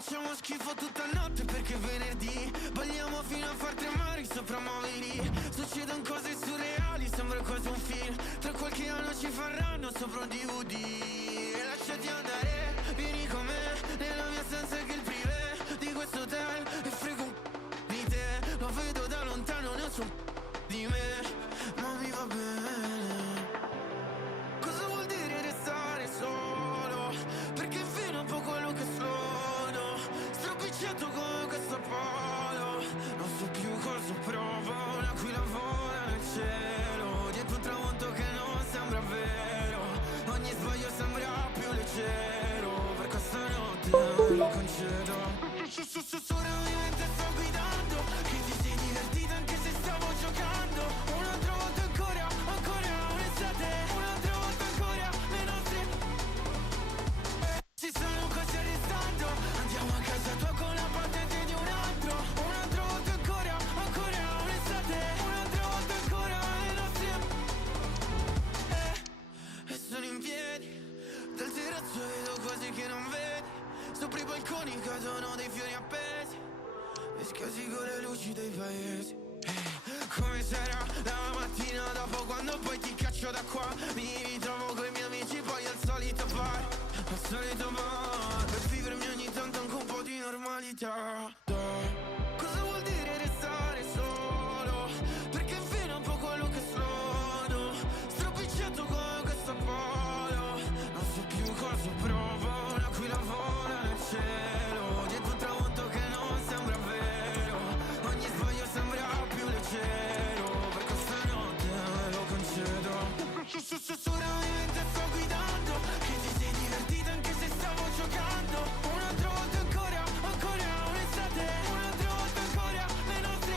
Facciamo schifo tutta notte perché è venerdì. Balliamo fino a far tremare i soprammobili. Succedono cose surreali, sembra quasi un film. Tra qualche anno ci faranno sopra un DVD. Lasciati andare, vieni con me nella mia stanza che è il privé di questo hotel. E frego un di te, lo vedo da lontano, ne so un di me, ma mi va bene. Cosa vuol dire restare solo? Perché fino a un po' quello che sono. Stropicciato come questo polo. Non so più cosa provo. Un'aquila vola nel cielo. Dietro un tramonto che non sembra vero. Ogni sbaglio sembra più leggero. Per questa notte lo concedo. Susurrami mentre sto guidando. Che ti sei divertita anche se stavo giocando. Un'altra volta ancora, ancora un'estate. Un'altra volta ancora le nostre si stanno quasi arrestando. Andiamo a casa tua con la patente di un altro. Un'altra volta ancora, ancora un'estate. Un'altra volta ancora le nostre e sono in piedi. Dal terrazzo vedo quasi che non vedi. Sopra i balconi cadono dei fiori appesi. E scasi con le luci dei paesi. Come sarà la mattina dopo quando poi ti caccio da qua. Mi ritrovo coi miei amici poi al solito bar. Al solito bar. Per vivermi ogni tanto anche un po' di normalità. Cosa vuol dire restare solo? Perché fino a un po' quello che sono. Stropicciato come questo polo. Non so più cosa provo. Un'aquila vola nel cielo. Dietro un tramonto che non sembra vero. Ogni sbaglio sembra più leggero. Per questa notte lo concedo. Sussurrami mentre sto guidando. Che ti sei divertita anche se stavo giocando. Un'altra volta ancora, ancora un'estate. Un'altra volta ancora le nostre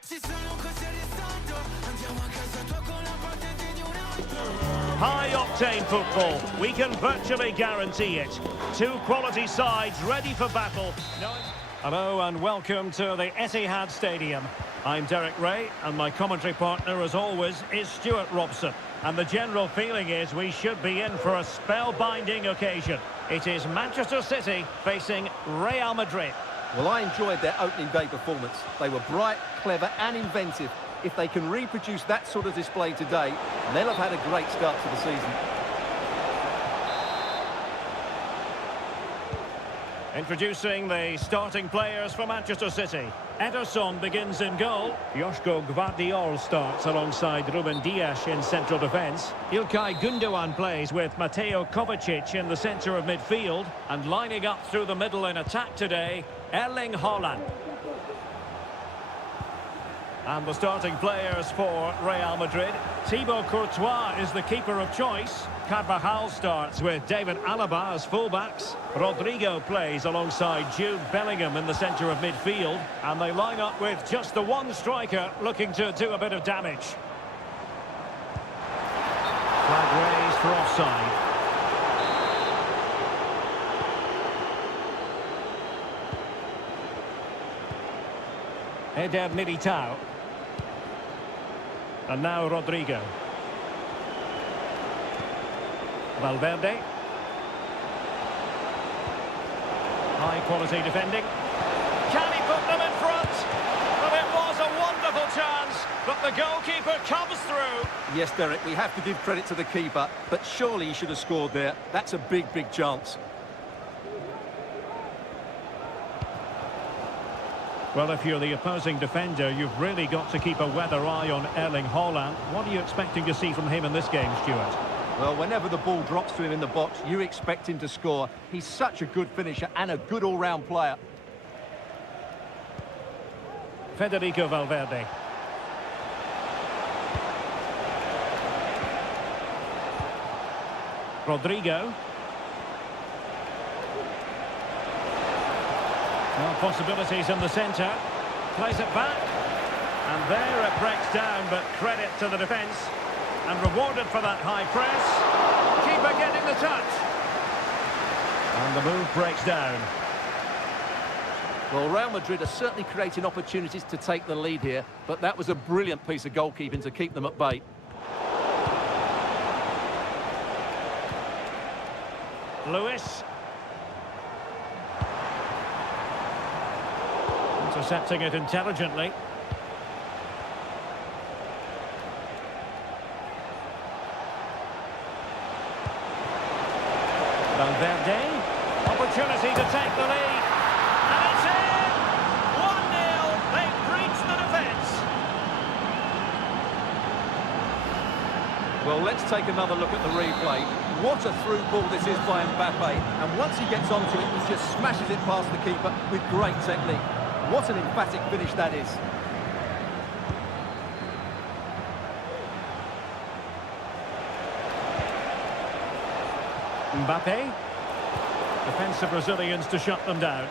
si stanno quasi arrestando. Andiamo a casa tua con la patente di un altro. High octane football, we can virtually guarantee it. Two quality sides ready for battle. Hello and welcome to the Etihad Stadium. I'm Derek Ray and my commentary partner as always is Stuart Robson. And the general feeling is we should be in for a spellbinding occasion. It is Manchester City facing Real Madrid. Well, I enjoyed their opening day performance. They were bright, clever and inventive. If they can reproduce that sort of display today, they'll have had a great start to the season. Introducing the starting players for Manchester City. Ederson begins in goal. Joško Gvardiol starts alongside Ruben Dias in central defence. Ilkay Gundogan plays with Mateo Kovacic in the centre of midfield. And lining up through the middle in attack today, Erling Haaland. And the starting players for Real Madrid. Thibaut Courtois is the keeper of choice. Carvajal starts with David Alaba as fullbacks. Rodrigo plays alongside Jude Bellingham in the centre of midfield. And they line up with just the one striker looking to do a bit of damage. Flag raised for offside. Eder Militao. And now Rodrigo. Valverde. High quality defending. Can he put them in front? Well, it was a wonderful chance, but the goalkeeper comes through. Yes, Derek, we have to give credit to the keeper, but surely he should have scored there. That's a big, big chance. Well, if you're the opposing defender, you've really got to keep a weather eye on Erling Haaland. What are you expecting to see from him in this game, Stuart? Well, whenever the ball drops to him in the box, you expect him to score. He's such a good finisher and a good all-round player. Federico Valverde. Rodrigo. Well, possibilities in the centre. Plays it back. And there it breaks down, but credit to the defence. And rewarded for that high press. Keeper getting the touch. And the move breaks down. Well, Real Madrid are certainly creating opportunities to take the lead here, but that was a brilliant piece of goalkeeping to keep them at bay. Lewis. Intercepting it intelligently. Valverde, opportunity to take the lead, and it's in! 1-0, they've breached the defence. Well, let's take another look at the replay. What a through ball this is by Mbappe, and once he gets onto it, he just smashes it past the keeper with great technique. What an emphatic finish that is. Mbappe. Defensive Brazilians to shut them down.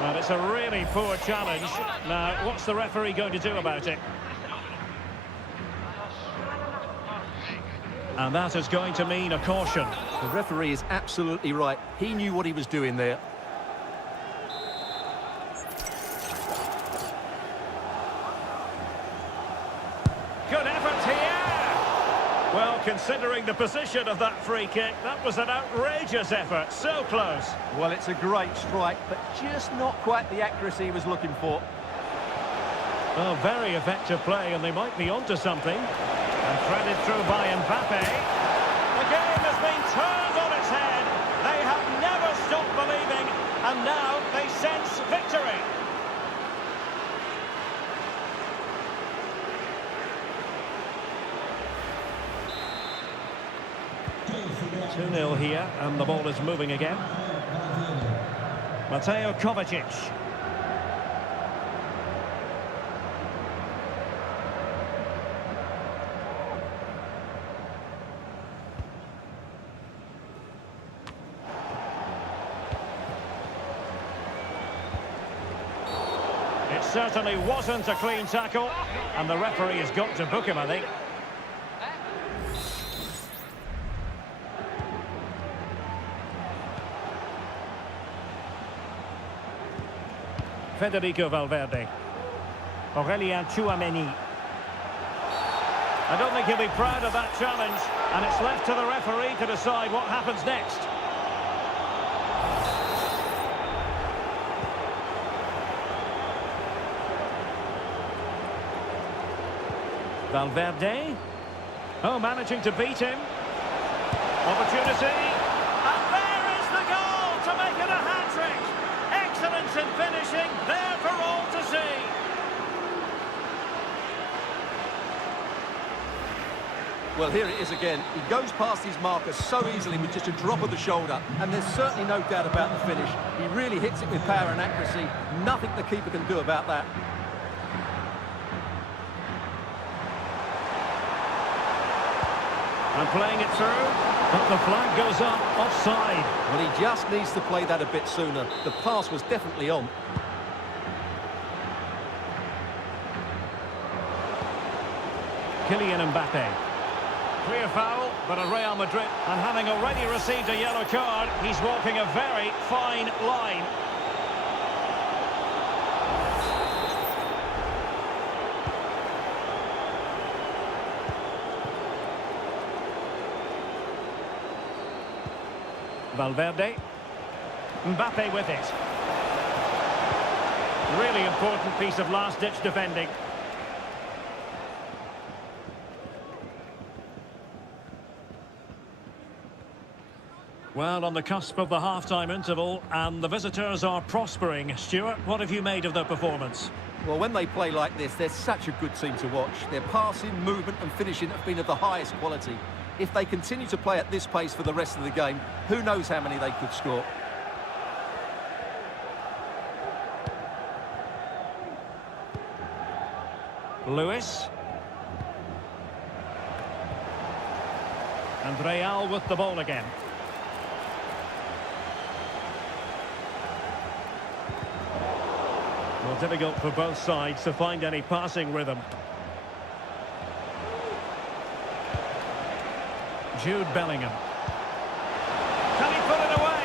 Well, it's a really poor challenge. Now, what's the referee going to do about it? And that is going to mean a caution. The referee is absolutely right. He knew what he was doing there. Good effort here. Well, considering the position of that free kick, that was an outrageous effort. So close. Well, it's a great strike, but just not quite the accuracy he was looking for. Well, very effective play, and they might be onto something. And threaded through by Mbappe. The game has been turned on its head. They have never stopped believing, and now they sense victory. Two 2-0 here, and the ball is moving again. Mateo Kovacic. It certainly wasn't a clean tackle, and the referee has got to book him, I think. Federico Valverde. Aurélien Tchouaméni. I don't think he'll be proud of that challenge, and it's left to the referee to decide what happens next. Valverde. Oh, managing to beat him. Opportunity. And there is the goal to make it a hat-trick. Excellence in finishing, there for all to see. Well, here it is again. He goes past his marker so easily with just a drop of the shoulder, and there's certainly no doubt about the finish. He really hits it with power and accuracy. Nothing the keeper can do about that. And playing it through, but the flag goes up, offside. Well, he just needs to play that a bit sooner. The pass was definitely on. Kylian Mbappe. Clear foul, but a Real Madrid, and having already received a yellow card, he's walking a very fine line. Valverde. Mbappe with it. Really important piece of last-ditch defending. Well, on the cusp of the half-time interval, and the visitors are prospering. Stuart, what have you made of their performance? Well, when they play like this, they're such a good team to watch. Their passing, movement and finishing have been of the highest quality. If they continue to play at this pace for the rest of the game, who knows how many they could score. Lewis. And Real with the ball again. Well, difficult for both sides to find any passing rhythm. Jude Bellingham. Can he put it away?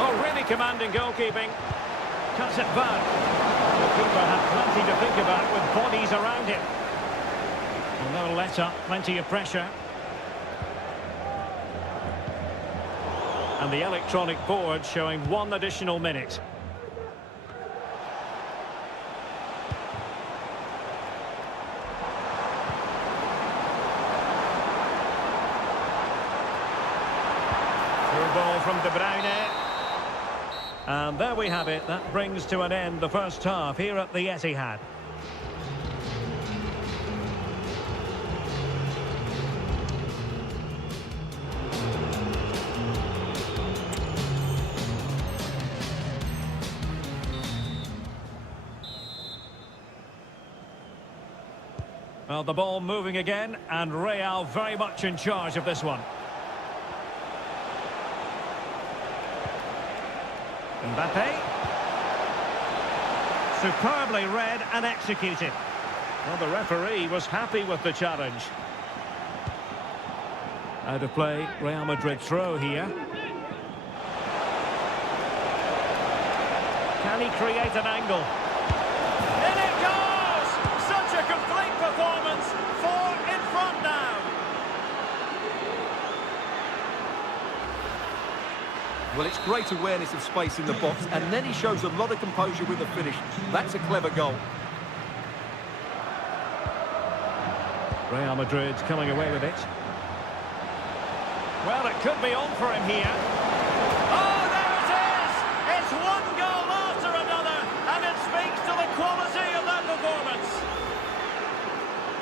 Oh, really commanding goalkeeping. Cuts it back. The keeper had plenty to think about with bodies around him. No let up, plenty of pressure. And the electronic board showing 1 additional minute. ball from De Bruyne. And there we have it. That brings to an end the first half here at the Etihad. Well, the ball moving again, and Real very much in charge of this one. Mbappe. Superbly read and executed. Well, the referee was happy with the challenge. Out of play, Real Madrid throw here. Can he create an angle? In it goes! Such a complete performance. 4 in front now. Well, it's great awareness of space in the box, and then he shows a lot of composure with the finish. That's a clever goal. Real Madrid's coming away with it. Well, it could be on for him here. Oh, there it is! It's one goal after another, and it speaks to the quality of that performance.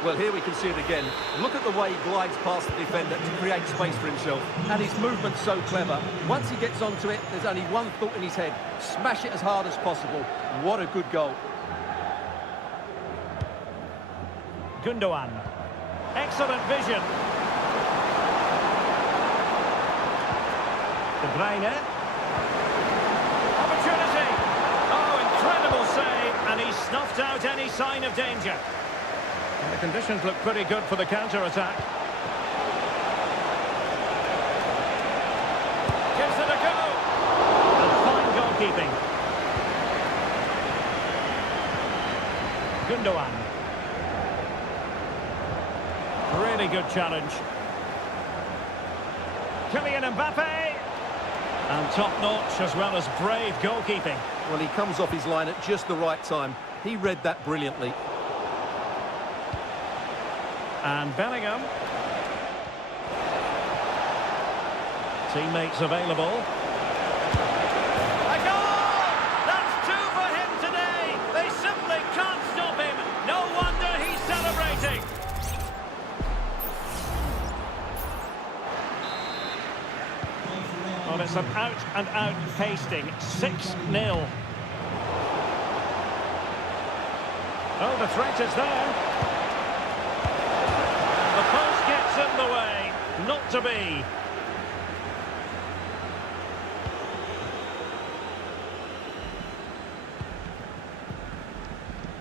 Well, here we can see it again. Look at the way he glides past the defender to create space for himself. And his movement's so clever. Once he gets onto it, there's only one thought in his head. Smash it as hard as possible. What a good goal. Gundogan. Excellent vision. De Bruyne. Opportunity. Oh, incredible save. And he snuffed out any sign of danger. And the conditions look pretty good for the counter-attack. Gives it a go. And fine goalkeeping. Gundogan. Really good challenge. Kylian Mbappe. And top-notch as well as brave goalkeeping. Well, he comes off his line at just the right time. He read that brilliantly. And Bellingham. Teammates available. A goal! That's 2 for him today. They simply can't stop him. No wonder he's celebrating. Well, it's an out-and-out pasting. 6-0. Oh, the threat is there. The post gets in the way. Not to be.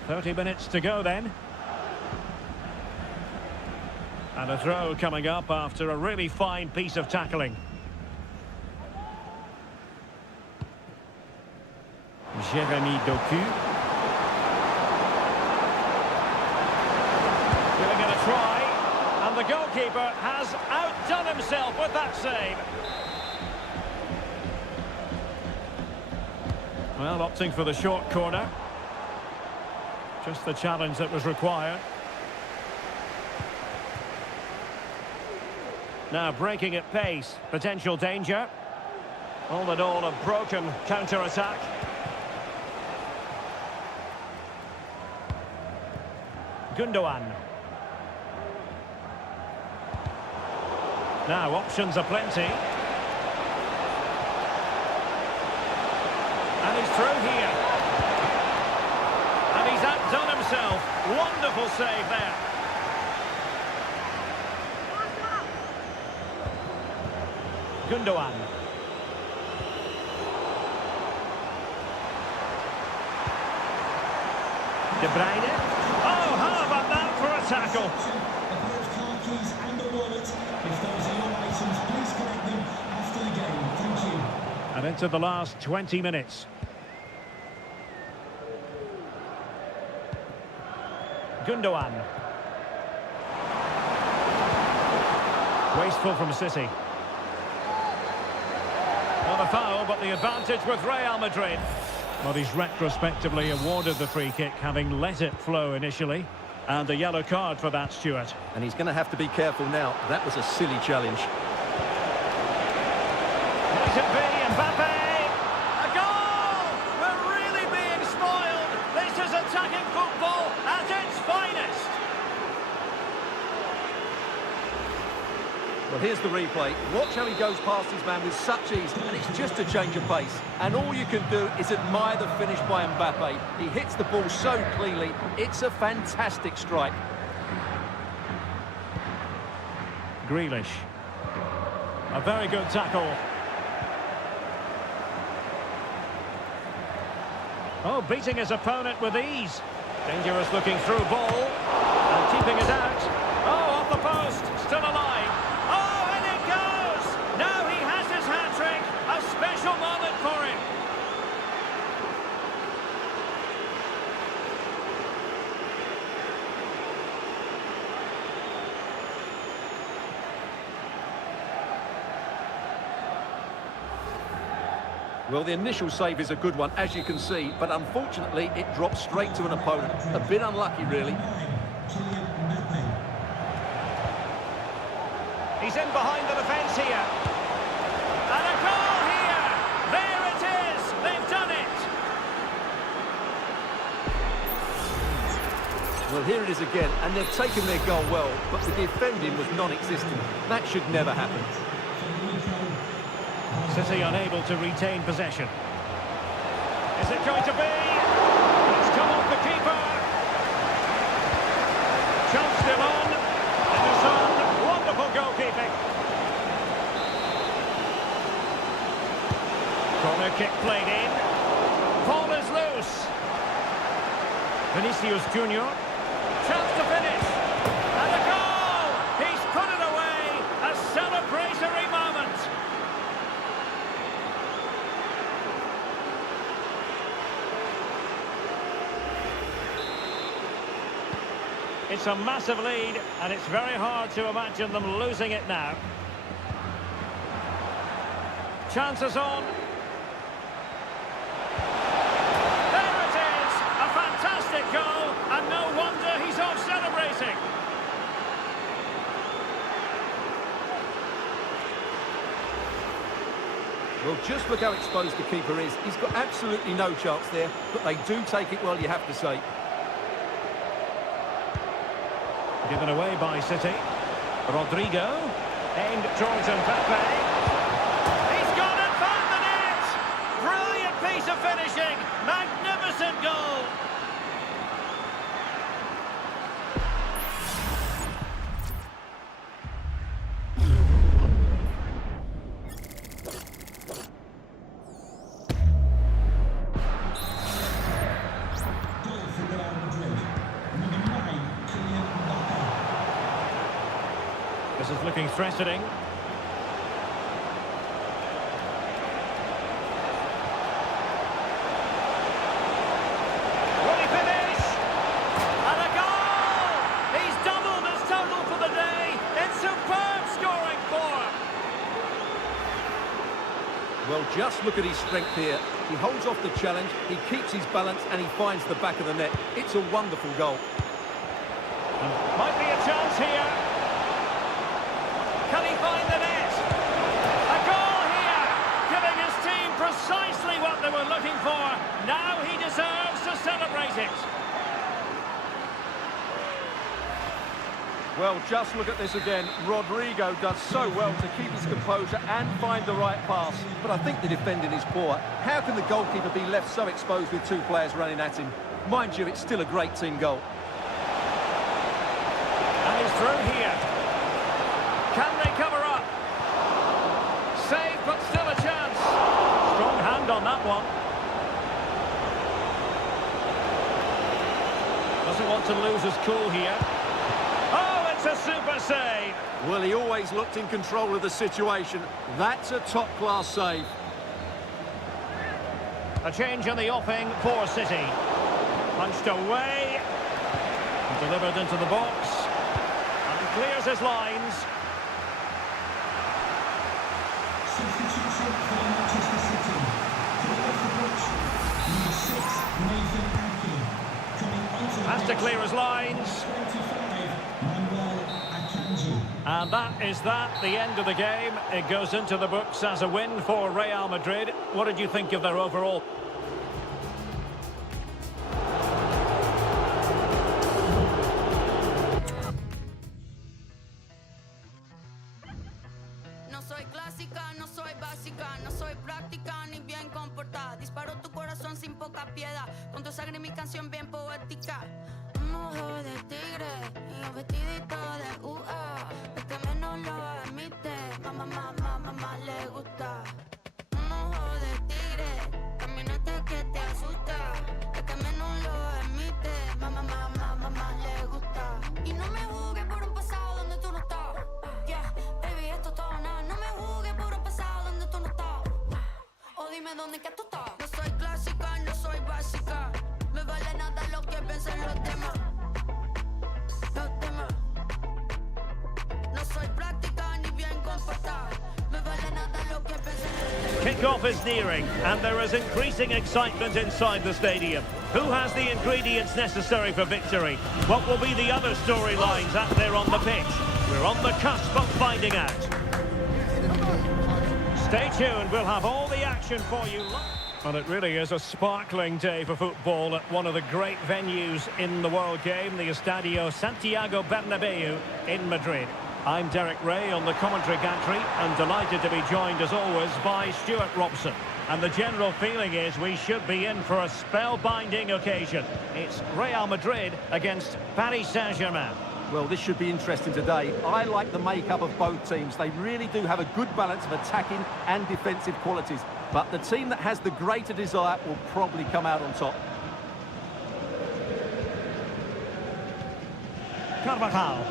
"30 minutes to go then. And a throw coming up after a really fine piece of tackling. Jérémy Doku. Giving it a try. And the goalkeeper has outdone himself with that save. Well, opting for the short corner. Just the challenge that was required. Now breaking at pace. Potential danger. All in all, a broken counter-attack. Gundogan. Now, options are plenty. And he's through here. And he's outdone himself. Wonderful save there. Gundogan. De Bruyne. Oh, how about that for a tackle? And into the last 20 minutes. Gundogan. Wasteful from City. Not a foul, but the advantage with Real Madrid. Well, he's retrospectively awarded the free kick, having let it flow initially. And a yellow card for that, Stuart. And he's going to have to be careful now. That was a silly challenge. Yes, Might it be Mbappe? A goal! We're really being spoiled. This is attacking football at its finest. Well, here's the replay. Watch how he goes past his man with such ease, and it's just a change of pace. And all you can do is admire the finish by Mbappe. He hits the ball so cleanly. It's a fantastic strike. Grealish. A very good tackle. Oh, beating his opponent with ease. Dangerous looking through ball. And keeping it out. Oh, off the post. Still alive. Oh, and it goes! Now he has his hat-trick. A special moment for him. Well, the initial save is a good one, as you can see, but unfortunately it drops straight to an opponent. A bit unlucky, really. He's in behind the defence here. And a goal here! There it is! They've done it! Well, here it is again, and they've taken their goal well, but the defending was non-existent. That should never happen. City unable to retain possession. Is it going to be? It's come off the keeper. Chance still on. Henderson, wonderful goalkeeping. Corner kick played in. Ball is loose. Vinicius Junior. Chance to finish. And a goal! He's put it away. A celebratory moment. It's a massive lead, and it's very hard to imagine them losing it now. Chances on. There it is! A fantastic goal, and no wonder he's off celebrating. Well, just look how exposed the keeper is. He's got absolutely no chance there, but they do take it well, you have to say. Given away by City. Rodrigo. Aimed towards Mbappe. He's gone and found the net! Brilliant piece of finishing. Magnificent goal. This is looking threatening. Will he finish? And a goal! He's doubled his total for the day. It's superb scoring form. Well, just look at his strength here. He holds off the challenge, he keeps his balance, and he finds the back of the net. It's a wonderful goal. Might be a chance here. Can he find the net? A goal here, giving his team precisely what they were looking for. Now he deserves to celebrate it. Well, just look at this again. Rodrigo does so well to keep his composure and find the right pass. But I think the defending is poor. How can the goalkeeper be left so exposed with two players running at him? Mind you, it's still a great team goal. And he's through here. Can they cover up? Save, but still a chance. Strong hand on that one. Doesn't want to lose his cool here. Oh, it's a super save. Well, he always looked in control of the situation. That's a top-class save. A change in the offing for City. Punched away. Delivered into the box. And he clears his lines. Substitution for Manchester City. Coming off the pitch, number 6, Nathan Ake. Coming onto the Has to pitch, clear his lines. 25, Manuel Akanji. And that is that, the end of the game. It goes into the books as a win for Real Madrid. What did you think of their overall? No soy clásica, no soy básica, no soy práctica ni bien comportada. Disparo tu corazón sin poca piedad, con tu sangre mi canción bien poética. Un ojo de tigre y un vestidito de UA. El que menos lo admite, mamá le gusta. Un ojo de tigre, caminante que te asusta. El que menos lo admite, mamá le gusta. Y no me juzgues por un pasado donde tú no estás. Yeah, baby, esto es todo nada. No me juzgues por un pasado donde tú no estás. O dime dónde que tú estás. No soy clásica, no soy básica. Me vale nada lo que piensen los demás. Los demás. No soy práctica ni bien comportada. Me vale nada lo que piensen los demás. Kickoff is nearing, and there is increasing excitement inside the stadium. Who has the ingredients necessary for victory? What will be the other storylines out there on the pitch? We're on the cusp of finding out. Stay tuned, we'll have all the action for you. Well, it really is a sparkling day for football at one of the great venues in the world game, the Estadio Santiago Bernabeu in Madrid. I'm Derek Ray on the commentary gantry and delighted to be joined as always by Stuart Robson. And the general feeling is we should be in for a spellbinding occasion. It's Real Madrid against Paris Saint-Germain. Well, this should be interesting today. I like the makeup of both teams. They really do have a good balance of attacking and defensive qualities. But the team that has the greater desire will probably come out on top. Carvajal.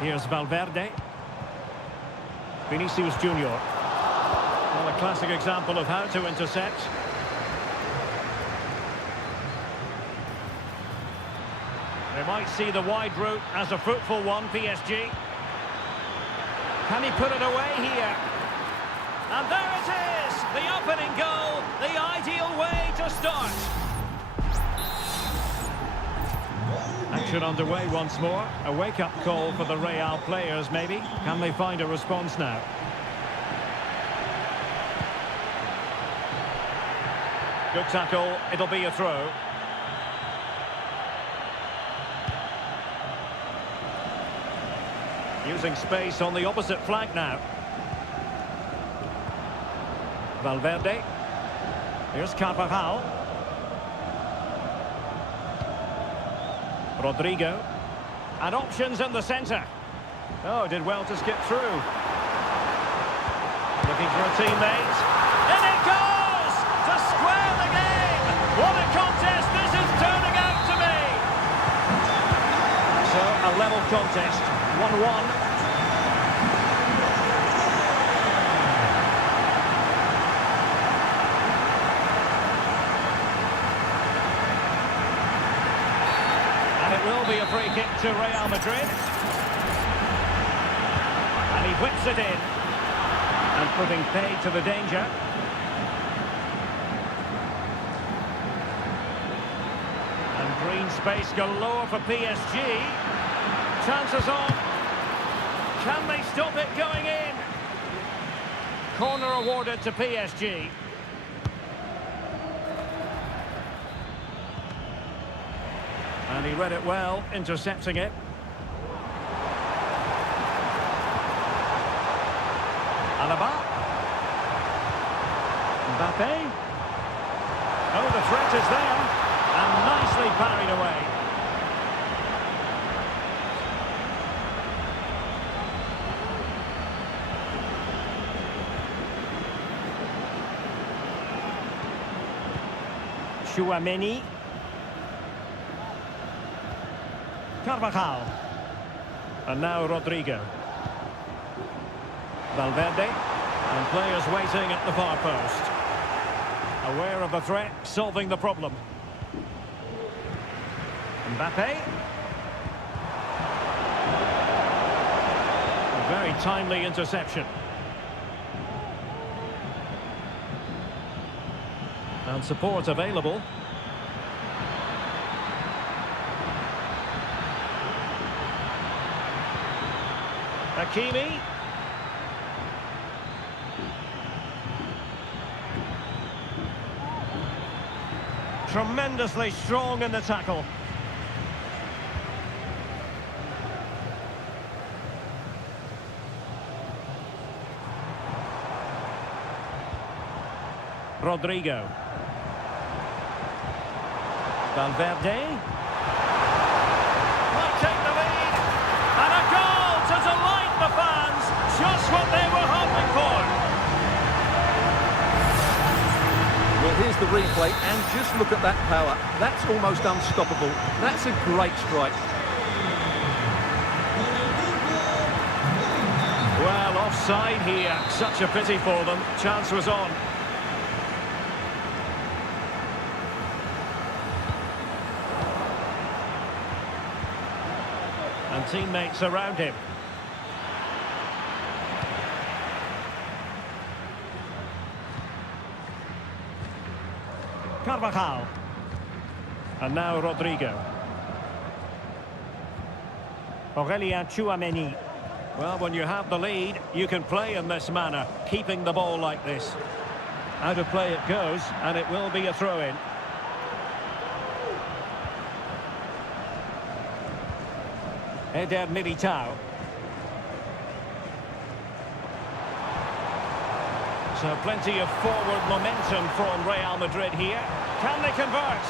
Here's Valverde. Vinicius Junior. Well, a classic example of how to intercept. They might see the wide route as a fruitful one, PSG. Can he put it away here? And there it is! The opening goal, the ideal way to start. Action underway once more. A wake-up call for the Real players, maybe. Can they find a response now? Good tackle. It'll be a throw. Using space on the opposite flank now. Valverde. Here's Carvajal. Rodrigo. And options in the centre. Oh, did well to skip through. Looking for a teammate. In it goes! To square the game! What a contest this is turning out to be! So, a level contest. 1-1. Will be a free kick to Real Madrid. And he whips it in. And putting paid to the danger. And green space galore for PSG. Chances on. Can they stop it going in? Corner awarded to PSG. And he read it well, intercepting it. Alaba. Mbappe. Oh, the threat is there. And nicely parried away. Tchouaméni. Carvajal. And now Rodrigo. Valverde. And players waiting at the far post. Aware of the threat, solving the problem. Mbappe. A very timely interception. And support available. Hakimi. Tremendously strong in the tackle. Rodrigo. Valverde. Might take the lead. And a goal to delight the fans. Just what they were hoping for. Well, here's the replay, and just look at that power. That's almost unstoppable. That's a great strike. Well, offside here. Such a pity for them. Chance was on. And teammates around him. Carvajal. And now Rodrigo. Aurélien Tchouaméni. Well, when you have the lead, you can play in this manner, keeping the ball like this. Out of play it goes, and it will be a throw-in. Eder Militao. So plenty of forward momentum from Real Madrid here. Can they convert?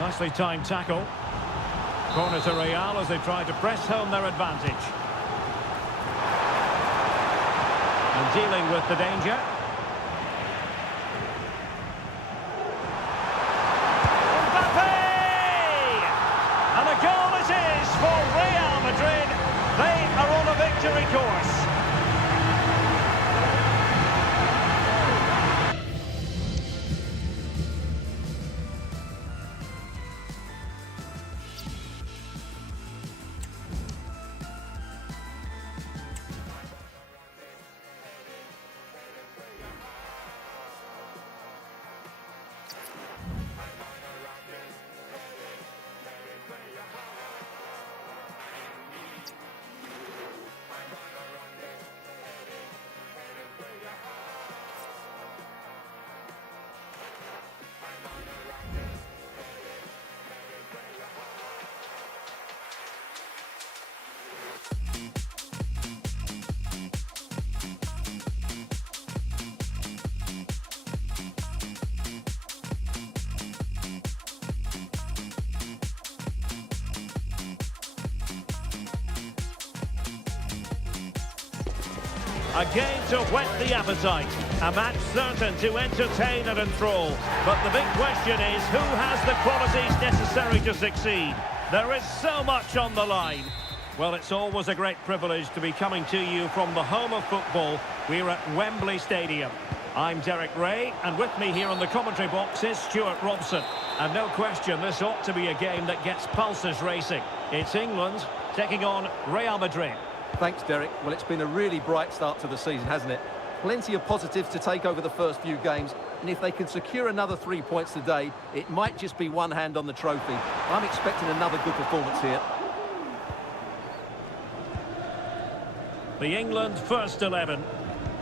Nicely timed tackle. Corner to Real as they try to press home their advantage. And dealing with the danger. And a goal it is for Real Madrid. They are on a victory course. A game to whet the appetite. A match certain to entertain and enthrall. But the big question is, who has the qualities necessary to succeed? There is so much on the line. Well, it's always a great privilege to be coming to you from the home of football. We're at Wembley Stadium. I'm Derek Ray, and with me here on the commentary box is Stuart Robson. And no question, this ought to be a game that gets pulses racing. It's England taking on Real Madrid. Thanks, Derek. Well, it's been a really bright start to the season, hasn't it? Plenty of positives to take over the first few games, and if they can secure another 3 points today, it might just be one hand on the trophy. I'm expecting another good performance here. The England first 11.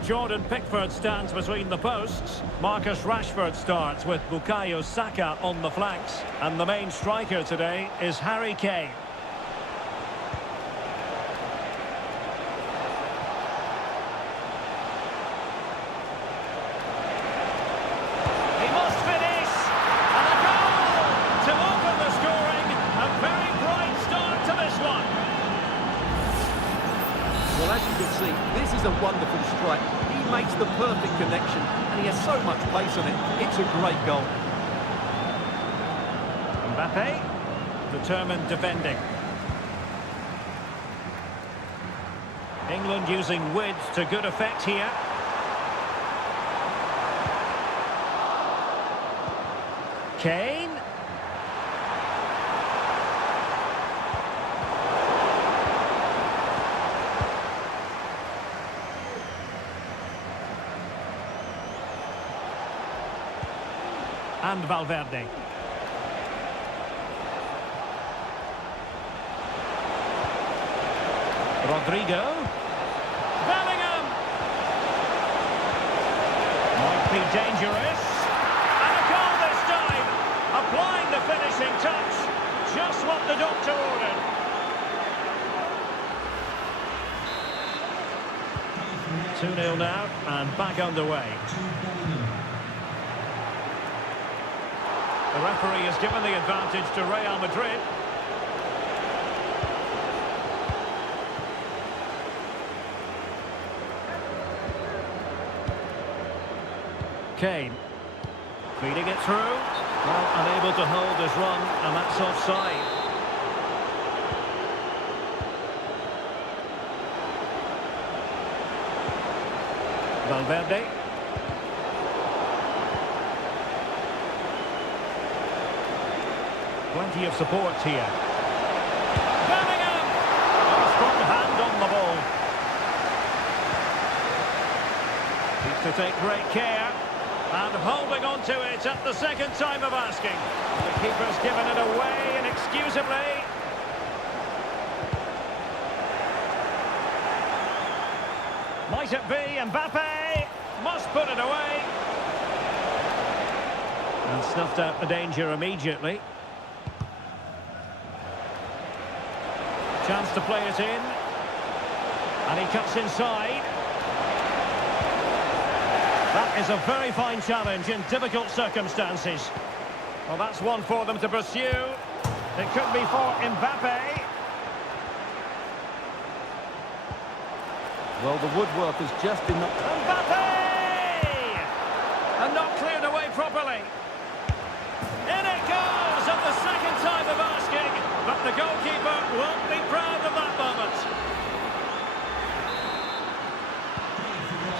Jordan Pickford stands between the posts. Marcus Rashford starts with Bukayo Saka on the flanks. And the main striker today is Harry Kane. Well, as you can see, this is a wonderful strike. He makes the perfect connection, and he has so much pace on it. It's a great goal. Mbappe, determined defending. England using width to good effect here. Kane. And Valverde. Rodrigo. Bellingham. Might be dangerous. And a goal this time. Applying the finishing touch. Just what the doctor ordered. Pay for 2-0 now, and back underway. to Bellingham. The referee has given the advantage to Real Madrid. Kane. Feeding it through. Well, unable to hold his run, and that's offside. Valverde. Plenty of support here. Bellingham! A strong hand on the ball. Needs to take great care. And holding on to it at the second time of asking. The keeper's given it away inexcusably. Might it be Mbappe? Must put it away. And snuffed out the danger immediately. Chance to play it in. And he cuts inside. That is a very fine challenge in difficult circumstances. Well, that's one for them to pursue. It could be for Mbappe. Well, the woodwork is just enough. Mbappe! And not cleared away properly. In it goes at the second time of asking. But the goalkeeper won't be proud of that moment.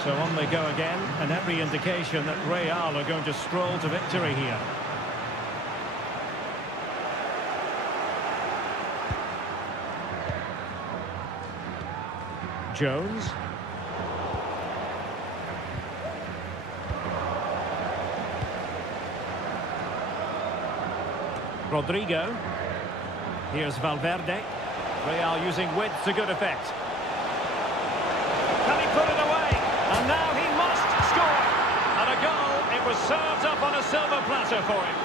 So on they go again, and every indication that Real are going to stroll to victory here. Jones. Rodrigo. Here's Valverde. Real using width to good effect. Can he put it away? And now he must score. And a goal. It was served up on a silver platter for him.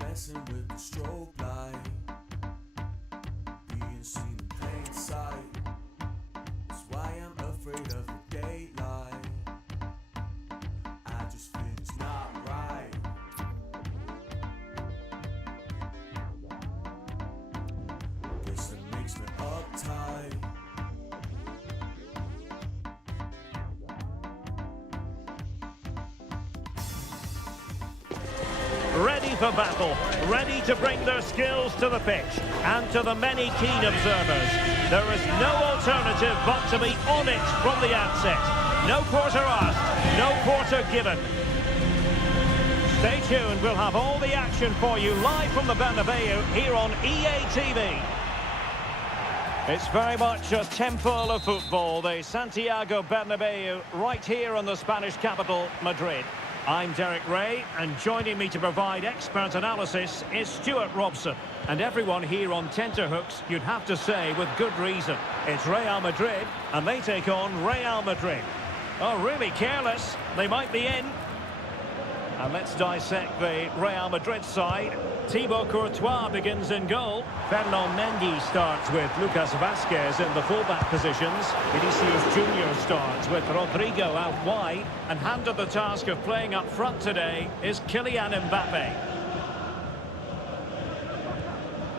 Messing with the strobe light, being seen in plain sight. That's why I'm afraid of the daylight. I just feel it's not right. Guess it makes me uptight. Ready for battle, ready to bring their skills to the pitch. And to the many keen observers, there is no alternative but to be on it from the outset. No quarter asked, no quarter given. Stay tuned, we'll have all the action for you live from the Bernabeu here on EA TV. It's very much a temple of football, the Santiago Bernabeu, right here in the Spanish capital, Madrid. I'm Derek Ray, and joining me to provide expert analysis is Stuart Robson. And everyone here on tenterhooks, you'd have to say with good reason. It's Real Madrid, and they take on Real Madrid. Oh, really careless. They might be in. And let's dissect the Real Madrid side. Thibaut Courtois begins in goal. Ferland Mendy starts with Lucas Vazquez in the fullback positions. Vinicius Junior starts with Rodrigo out wide. And handed the task of playing up front today is Kylian Mbappe.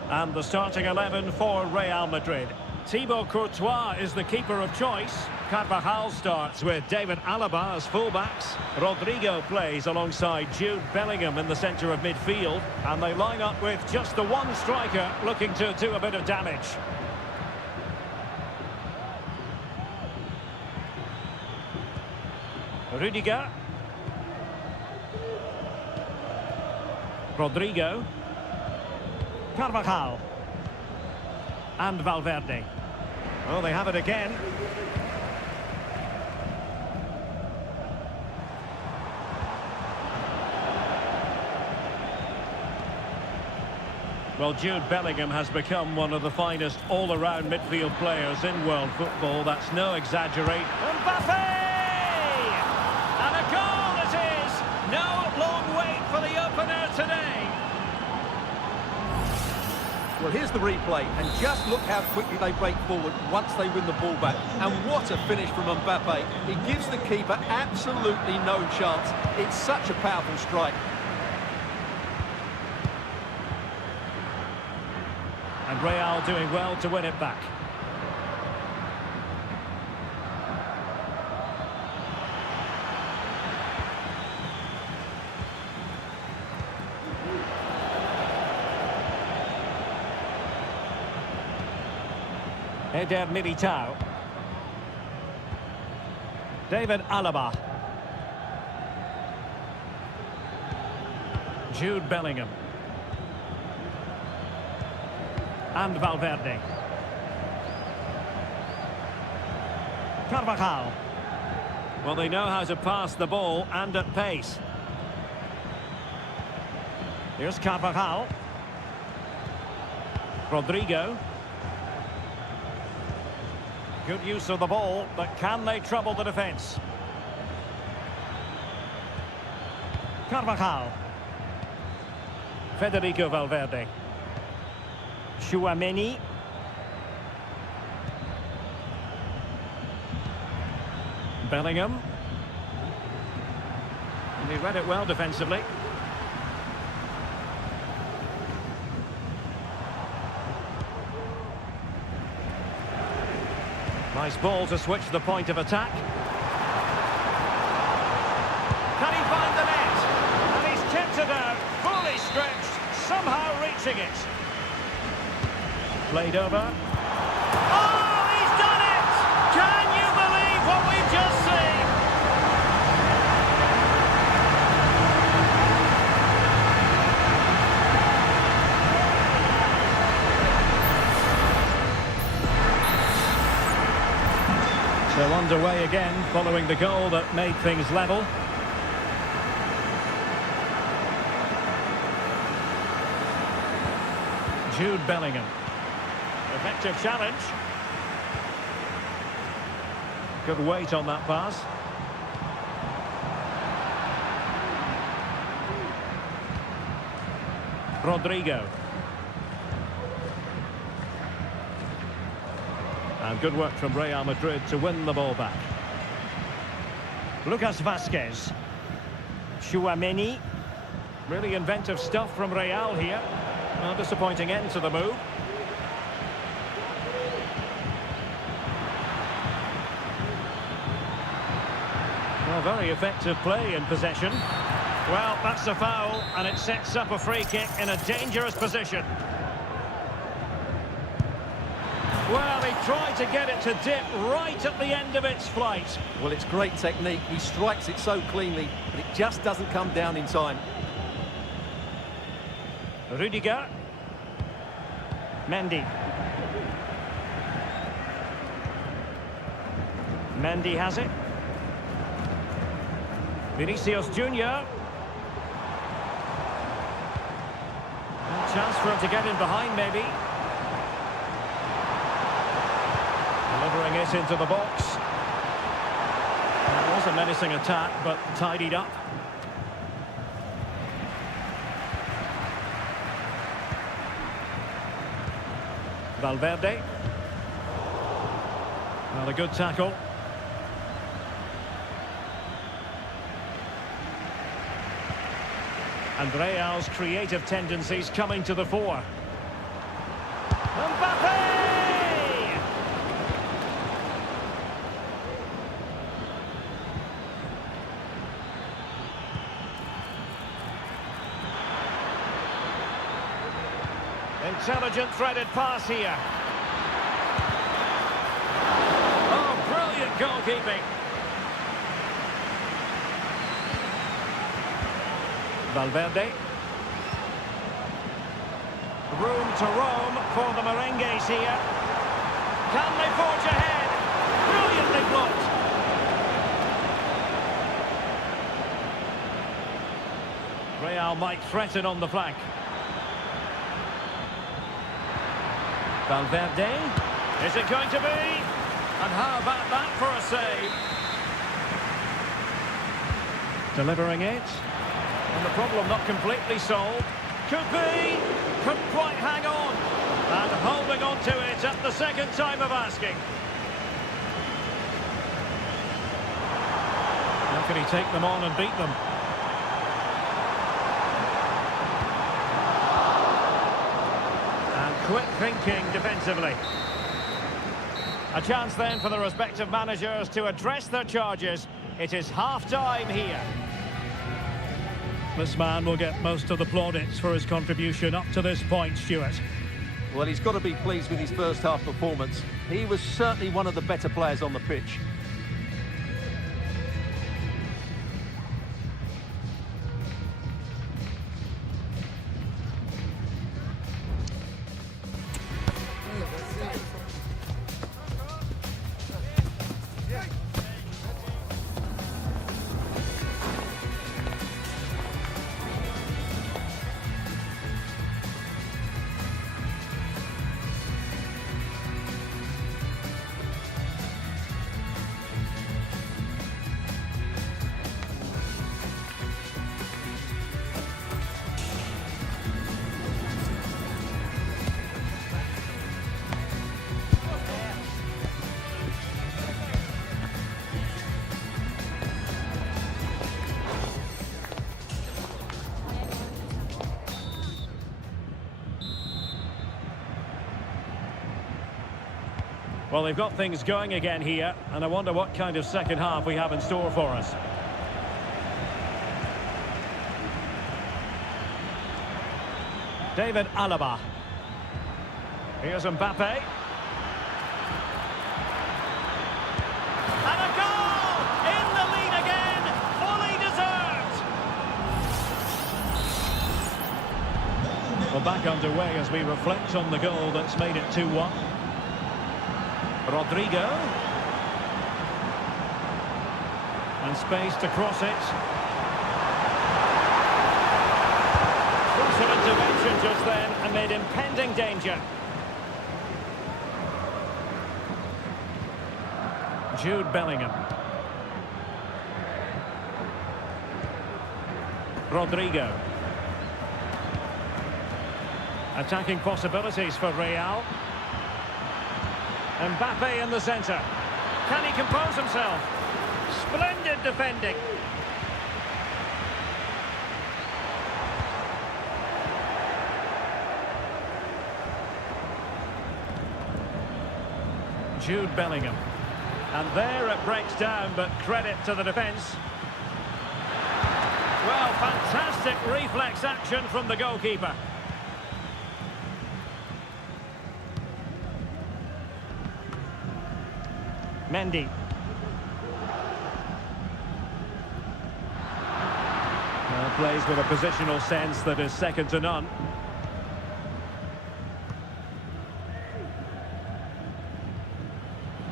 And the starting 11 for Real Madrid. Thibaut Courtois is the keeper of choice. Carvajal starts with David Alaba as fullbacks. Rodrigo plays alongside Jude Bellingham in the centre of midfield. And they line up with just the one striker looking to do a bit of damage. Rudiger. Rodrigo. Carvajal. And Valverde. Oh, they have it again. Well, Jude Bellingham has become one of the finest all-around midfield players in world football. That's no exaggeration. Mbappe! And a goal it is! No long wait for the opener today. Well, here's the replay, and just look how quickly they break forward once they win the ball back. And what a finish from Mbappe. He gives the keeper absolutely no chance. It's such a powerful strike. And Real doing well to win it back. Eder Militao. David Alaba. Jude Bellingham. And Valverde. Carvajal. Well, they know how to pass the ball and at pace. Here's Carvajal. Rodrigo. Good use of the ball, but can they trouble the defence? Carvajal. Federico Valverde. Tchouaméni. Bellingham. And he read it well defensively. Nice ball to switch the point of attack. Can he find the net? And he's kept it out, fully stretched, somehow reaching it. Played over. Oh, he's done it! Can you believe what we've just seen? So underway again, following the goal that made things level. Jude Bellingham. Effective challenge. Good weight on that pass. Rodrigo. And good work from Real Madrid to win the ball back. Lucas Vázquez. Tchouaméni. Really inventive stuff from Real here. Well, disappointing end to the move. Well, very effective play in possession. Well, that's a foul, and it sets up a free kick in a dangerous position. Well, he tried to get it to dip right at the end of its flight. Well, it's great technique. He strikes it so cleanly, but it just doesn't come down in time. Rudiger. Mendy. Mendy has it. Vinicius Junior. A chance for him to get in behind, maybe. Delivering it into the box. It was a menacing attack, but tidied up. Valverde. Well, a good tackle. And Real's creative tendencies coming to the fore. Mbappe! Intelligent threaded pass here. Oh, brilliant goalkeeping. Valverde. Room to roam for the Merengues here. Can they forge ahead? Brilliantly blocked. Real might threaten on the flank. Valverde. Is it going to be? And how about that for a save? Delivering it. And the problem not completely solved. Could be. Couldn't quite hang on. And holding on to it at the second time of asking. How can he take them on and beat them? And quick thinking defensively. A chance then for the respective managers to address their charges. It is half-time here. This man will get most of the plaudits for his contribution up to this point, Stuart. Well, he's got to be pleased with his first half performance. He was certainly one of the better players on the pitch. Well, they've got things going again here, and I wonder what kind of second half we have in store for us. David Alaba. Here's Mbappe. And a goal! In the lead again! Fully deserved! Well, back underway as we reflect on the goal that's made it 2-1. Rodrigo. And space to cross it. Crucial intervention just then amid impending danger. Jude Bellingham. Rodrigo. Attacking possibilities for Real. Mbappe in the centre. Can he compose himself? Splendid defending. Jude Bellingham. And there it breaks down, but credit to the defence. Well, fantastic reflex action from the goalkeeper. Mendy. Plays with a positional sense that is second to none.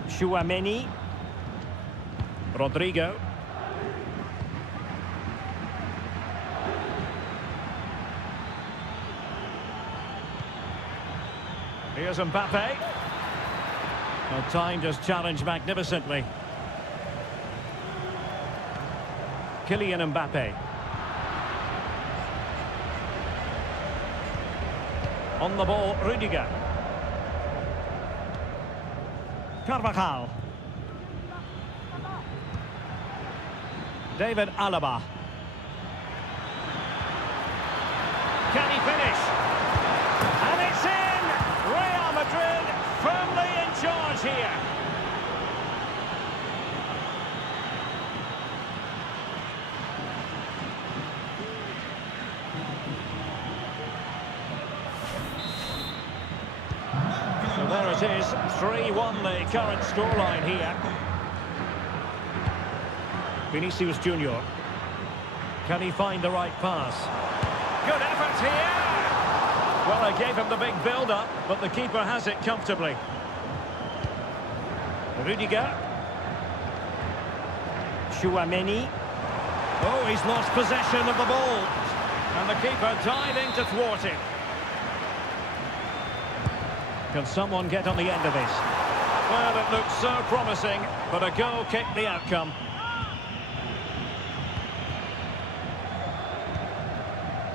Tchouaméni. Rodrigo. Here's Mbappe. Well, timed his challenge magnificently. Kylian Mbappe. On the ball, Rudiger. Carvajal. David Alaba. Can he finish? And it's in! Real Madrid firmly in charge here. it is. 3-1 the current scoreline here. Vinicius Junior. Can he find the right pass? Good effort here! Well, I gave him the big build-up, but the keeper has it comfortably. Rudiger. Tchouaméni. Oh, he's lost possession of the ball. And the keeper diving to thwart it. Can someone get on the end of this? Well, it looks so promising, but a goal kicked the outcome.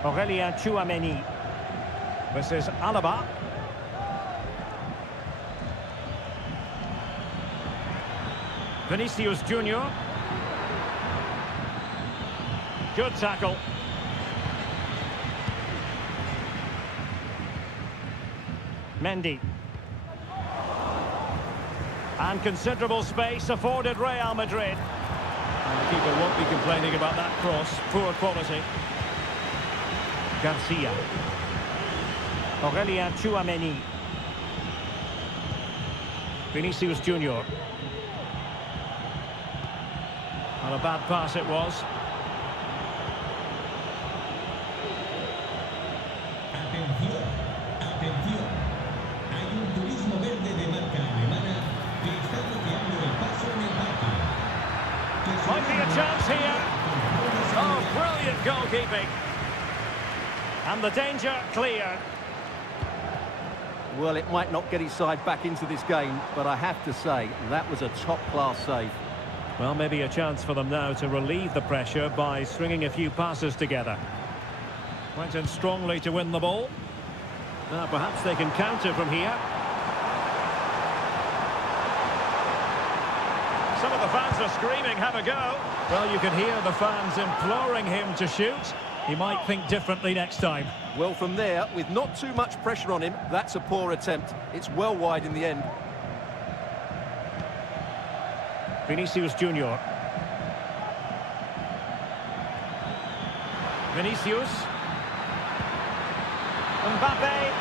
Aurélien Tchouaméni. This is Alaba. Vinicius Junior. Good tackle. Mendy. And considerable space afforded Real Madrid. And the keeper won't be complaining about that cross. Poor quality. Garcia. Aurélien Tchouaméni. Vinicius Junior. Well, a bad pass it was. Atención, atención. Hay un turismo verde de marca alemana que está bloqueando el paso en el parque. Might be a chance here. Oh, brilliant goalkeeping. And the danger cleared. Well, it might not get his side back into this game, but I have to say, that was a top-class save. Well, maybe a chance for them now to relieve the pressure by stringing a few passes together. Went in strongly to win the ball. Now, perhaps they can counter from here. Some of the fans are screaming, have a go. Well, you can hear the fans imploring him to shoot. He might think differently next time. Well, from there, with not too much pressure on him, that's a poor attempt. It's well wide in the end. Vinicius Junior. Vinicius. Mbappe.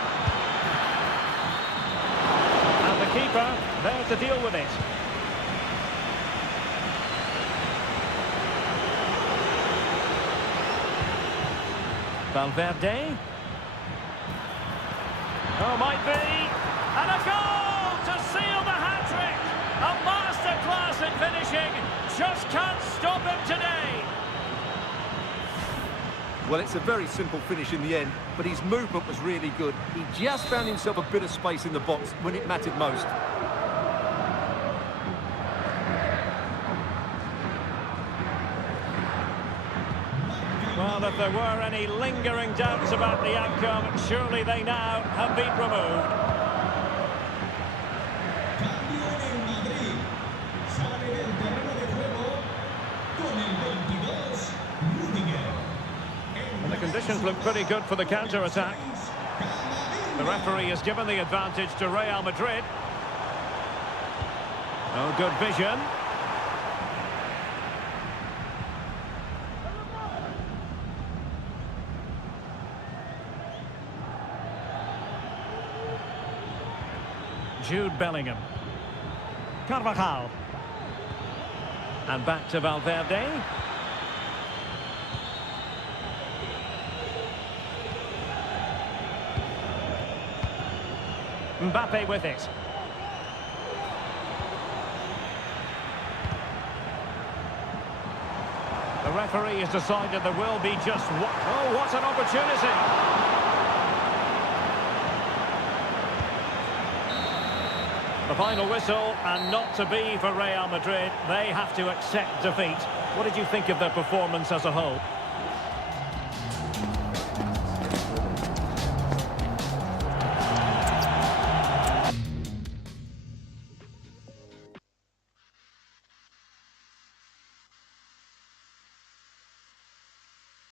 And the keeper there to deal with it. Valverde. Oh, might be. And a goal to seal the hat-trick. A masterclass in finishing. Just can't stop him today. Well, it's a very simple finish in the end, but his movement was really good. He just found himself a bit of space in the box when it mattered most. Well, if there were any lingering doubts about the outcome, surely they now have been removed. Cambio en el Madrid. Sale del terreno de juego con el 22, Rudiger. And the conditions look pretty good for the counter-attack. The referee has given the advantage to Real Madrid. Oh, good vision. Jude Bellingham. Carvajal. And back to Valverde. Mbappe with it. The referee has decided there will be just one. Oh, what an opportunity! The final whistle, and not to be for Real Madrid. They have to accept defeat. What did you think of their performance as a whole?